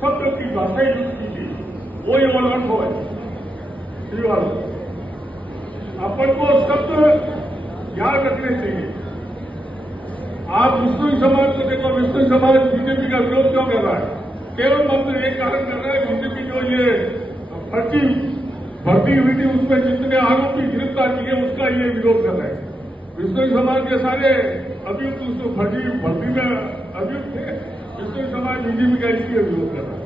शब्द की भाषा यूज की थी, वो ये वर्ड हो है श्रीवाल। अपन को शब्द याद रखने चाहिए। आप विष्णु समाज को देखो, विष्णु समाज बीजेपी का विरोध क्यों कर रहा है? केवल मात्र एक कारण कर रहा है, बीजेपी जो ये फर्जी भर्ती हुई थी उसमें जितने आरोपी गिरफ्तार किए उसका ये विरोध कर रहे हैं। विष्णु समाज के सारे अभियुक्त उसको फर्जी भर्ती में अभियुक्त थे, विष्णु समाज बीजेपी का इसलिए विरोध कर रहा है।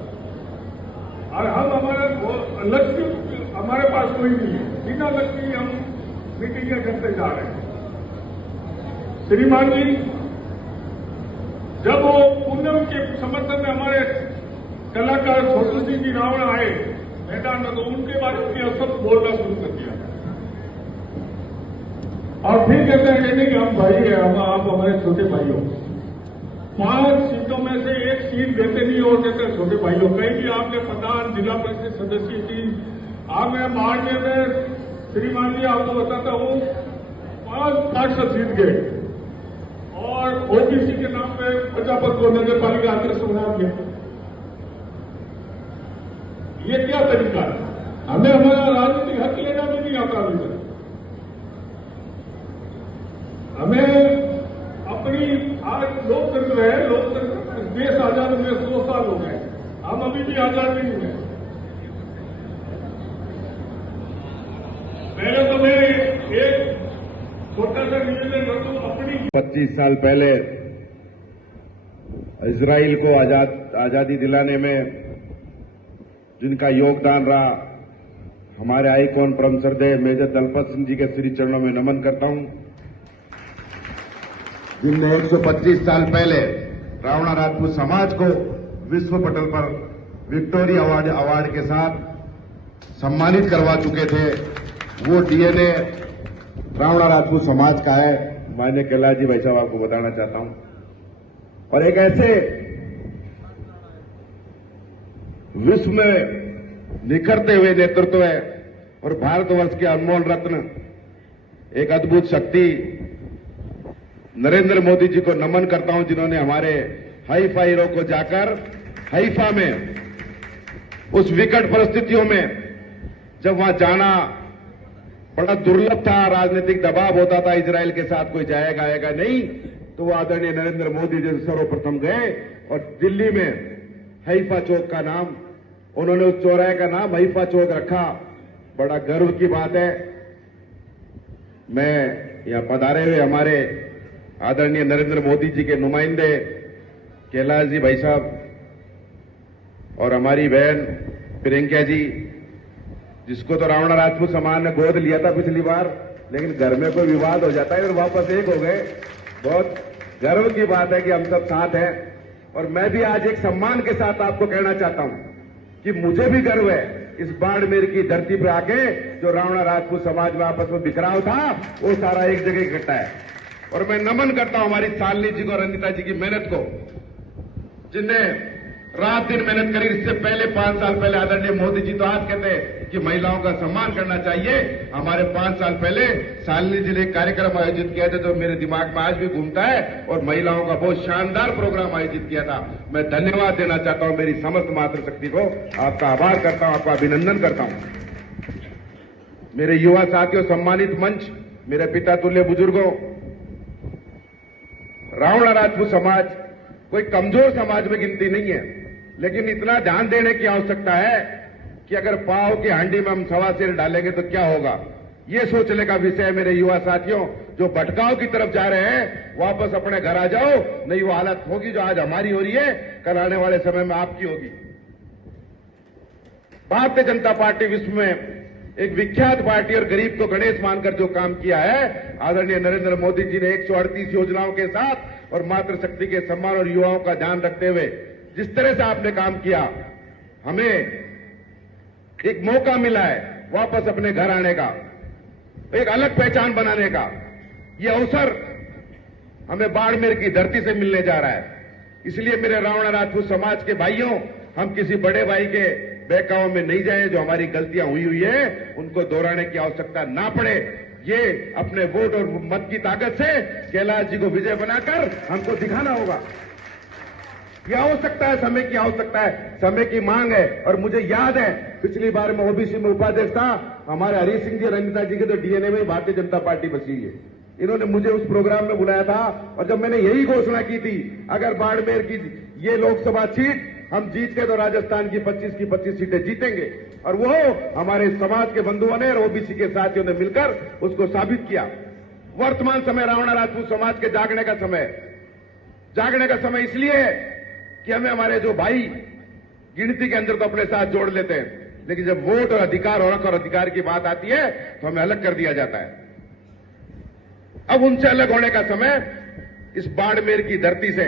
और हम हमारा लक्ष्य हमारे पास कोई नहीं है, बिना लक्ष्य ही हम मीटिंगें करते जा रहे हैं। श्रीमान जी जब वो पूनम के समर्थन में हमारे कलाकार छोटू सिंह जी रावण आए मैदान में, तो उनके बारे में असत बोलना शुरू कर दिया और फिर कहते हैं कि हम भाई है, हम आप हमारे छोटे भाई हो। 5 सीटों में से 1 सीट देते नहीं और कहते हैं छोटे भाई हो। कहीं भी आपने प्रधान जिला परिषद सदस्य थी, आपने बाड़मेर में श्रीमान जी आपको बताता हूं 5 पार्षद जीत गए और ओबीसी के नाम पे प्रजापत को नगर पालिका अध्यक्ष बना दिया। ये क्या तरीका है? हमें हमारा राजनीतिक हक लेना भी नहीं आता अभी तक। हमें अपनी आज लोकतंत्र है, लोकतंत्र देश आजाद हुए 100 साल हो गए, हम अभी भी आजाद नहीं हुए। पहले तो मैं एक छोटा सा निवेदन कर दूं अपनी। 25 साल पहले इजराइल को आजादी दिलाने में जिनका योगदान रहा, हमारे आइकॉन परम श्रद्धेय मेजर दलपत सिंह जी के श्री चरणों में नमन करता हूं, जिनने 125 साल पहले रावणा राजपूत समाज को विश्व पटल पर विक्टोरिया अवार्ड के साथ सम्मानित करवा चुके थे। वो डीएनए रावणा राजपूत समाज का है, माननीय कैलाश जी भाई साहब आपको बताना चाहता हूं। और एक ऐसे विश्व में निखरते हुए नेतृत्व है और भारतवर्ष के अनमोल रत्न, एक अद्भुत शक्ति नरेंद्र मोदी जी को नमन करता हूं, जिन्होंने हमारे हाइफा हीरो को जाकर हाइफा में उस विकट परिस्थितियों में जब वहां जाना बड़ा दुर्लभ था, राजनीतिक दबाव होता था, इजराइल के साथ कोई जाएगा आएगा नहीं, तो वो आदरणीय नरेंद्र मोदी जी सर्वप्रथम गए और दिल्ली में हाइफा चौक का नाम, उन्होंने उस चौराहे का नाम हाइफा चौक रखा। बड़ा गर्व की बात है। मैं यहां पधारे हुए हमारे आदरणीय नरेंद्र मोदी जी के नुमाइंदे कैलाश जी भाई साहब और हमारी बहन प्रियंका जी, जिसको तो रावणा राजपूत समाज ने गोद लिया था पिछली बार, लेकिन घर में कोई विवाद हो जाता है और वापस एक हो गए। बहुत गर्व की बात है कि हम सब साथ हैं। और मैं भी आज एक सम्मान के साथ आपको कहना चाहता हूं कि मुझे भी गर्व है इस बाड़मेर की धरती पे आके जो रावणा राजपूत समाज में आपस में बिखराव था वो सारा एक जगह इकट्ठा है। और मैं नमन करता हूं हमारी शालिनी जी को और रंजिता जी की मेहनत को, जिनने रात दिन मेहनत करी। इससे पहले 5 साल पहले आदरणीय मोदी जी तो आज कहते हैं कि महिलाओं का सम्मान करना चाहिए। हमारे 5 साल पहले शालिनी जी ने एक कार्यक्रम आयोजित किया था जो मेरे दिमाग में आज भी घूमता है और महिलाओं का बहुत शानदार प्रोग्राम आयोजित किया था। मैं धन्यवाद देना चाहता हूं मेरी समस्त मातृशक्ति को, आपका आभार करता हूं, आपका अभिनंदन करता हूं। मेरे युवा साथियों, सम्मानित मंच, मेरे पिता तुल्य बुजुर्गों, रावणा राजपूत समाज कोई कमजोर समाज में गिनती नहीं है, लेकिन इतना ध्यान देने की आवश्यकता है कि अगर पाव की हांडी में हम 1.25 सेर डालेंगे तो क्या होगा। ये सोचने का विषय है मेरे युवा साथियों। जो भटकाव की तरफ जा रहे हैं वापस अपने घर आ जाओ, नहीं वो हालत होगी जो आज हमारी हो रही है, कल आने वाले समय में आपकी होगी। भारतीय जनता पार्टी विश्व में एक विख्यात पार्टी और गरीब को गणेश मानकर जो काम किया है, आदरणीय नरेंद्र मोदी जी ने 138 योजनाओं के साथ और मातृशक्ति के सम्मान और युवाओं का ध्यान रखते हुए जिस तरह से आपने काम किया, हमें एक मौका मिला है वापस अपने घर आने का, एक अलग पहचान बनाने का। ये अवसर हमें बाड़मेर की धरती से मिलने जा रहा है। इसलिए मेरे रावणा राजपूत समाज के भाइयों, हम किसी बड़े भाई के बहकाव में नहीं जाएं। जो हमारी गलतियां हुई है उनको दोहराने की आवश्यकता ना पड़े। ये अपने वोट और मत की ताकत से कैलाश जी को विजय बनाकर हमको दिखाना होगा। यह आवश्यकता है, समय की आवश्यकता है, समय की मांग है। और मुझे याद है पिछली बार मैं ओबीसी में उपाध्यक्ष था, हमारे हरी सिंह जी, रंजिता जी के तो डीएनए में भारतीय जनता पार्टी बसी है। इन्होंने मुझे उस प्रोग्राम में बुलाया था और जब मैंने यही घोषणा की थी, अगर बाड़मेर की ये लोकसभा सीट हम जीत के तो राजस्थान की 25 सीटें जीतेंगे। और वो हमारे समाज के बंधुओं ने और ओबीसी के साथियों ने मिलकर उसको साबित किया। वर्तमान समय रावणा राजपूत समाज के जागने का समय इसलिए है कि हमें हमारे जो भाई गिनती के अंदर तो अपने साथ जोड़ लेते हैं, लेकिन जब वोट और अधिकार और हक और अधिकार की बात आती है तो हमें अलग कर दिया जाता है। अब उनसे अलग होने का समय इस बाड़मेर की धरती से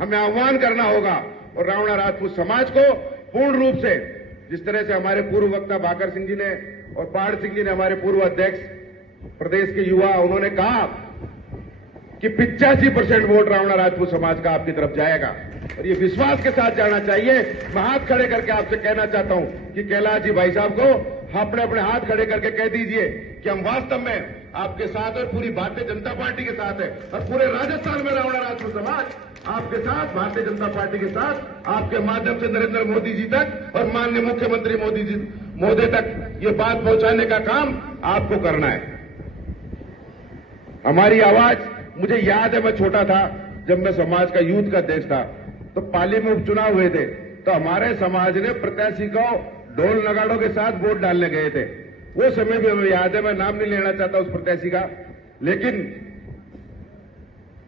हमें आह्वान करना होगा और रावणा राजपूत समाज को पूर्ण रूप से, जिस तरह से हमारे पूर्व वक्ता भाकर सिंह जी ने और पहाड़ सिंह जी ने, हमारे पूर्व अध्यक्ष प्रदेश के युवा, उन्होंने कहा कि 85% वोट रावणा राजपूत समाज का आपकी तरफ जाएगा और ये विश्वास के साथ जाना चाहिए। मैं हाथ खड़े करके आपसे कहना चाहता हूं कि कैलाश जी भाई साहब को अपने अपने हाथ खड़े करके कह दीजिए कि हम वास्तव में आपके साथ और पूरी भारतीय जनता पार्टी के साथ है और पूरे राजस्थान में रावणा राजपूत समाज आपके साथ, भारतीय जनता पार्टी के साथ, आपके माध्यम से नरेंद्र मोदी जी तक और माननीय मुख्यमंत्री मोदी जी महोदय तक ये बात पहुंचाने का काम आपको करना है। हमारी आवाज, मुझे याद है मैं छोटा था जब मैं समाज का यूथ का अध्यक्ष था तो पाली में उपचुनाव हुए थे तो हमारे समाज ने प्रत्याशी को ढोल नगाड़ों के साथ वोट डालने गए थे। वो समय भी हमें याद है, मैं नाम नहीं लेना चाहता उस प्रत्याशी का, लेकिन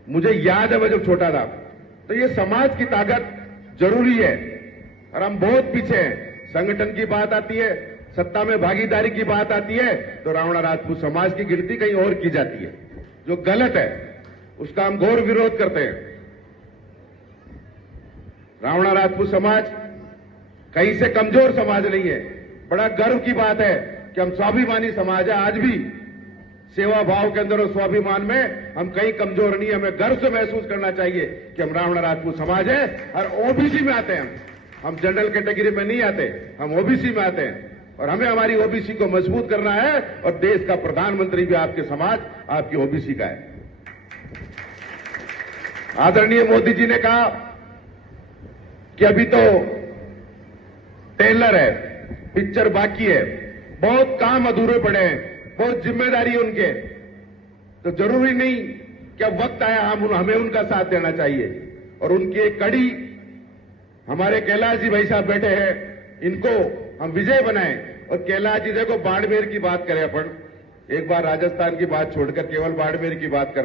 मुझे याद है मैं जब छोटा था। तो ये समाज की ताकत जरूरी है और हम बहुत पीछे हैं। संगठन की बात आती है, सत्ता में भागीदारी की बात आती है तो रावणा राजपूत समाज की गिनती कहीं और की जाती है, जो गलत है उसका हम घोर विरोध करते हैं। रावणा राजपूत समाज कहीं से कमजोर समाज नहीं है। बड़ा गर्व की बात है कि हम स्वाभिमानी समाज है। आज भी सेवा भाव के अंदर और स्वाभिमान में हम कहीं कमजोर नहीं है। हमें गर्व से महसूस करना चाहिए कि हम रावणा राजपूत समाज है और ओबीसी में आते हैं। हम जनरल कैटेगरी में नहीं आते, हम ओबीसी में आते हैं और हमें हमारी ओबीसी को मजबूत करना है और देश का प्रधानमंत्री भी आपके समाज, आपकी ओबीसी का है। आदरणीय मोदी जी ने कहा कि अभी तो टेलर है, पिक्चर बाकी है, बहुत काम अधूरे पड़े हैं, बहुत जिम्मेदारी उनके, तो जरूरी नहीं कि अब वक्त आया हमें उनका साथ देना चाहिए। और उनकी एक कड़ी हमारे कैलाश जी भाई साहब बैठे हैं, इनको हम विजय बनाएं। और कैलाश जी देखो बाड़मेर की बात करें अपन, एक बार राजस्थान की बात छोड़कर केवल बाड़मेर की बात करते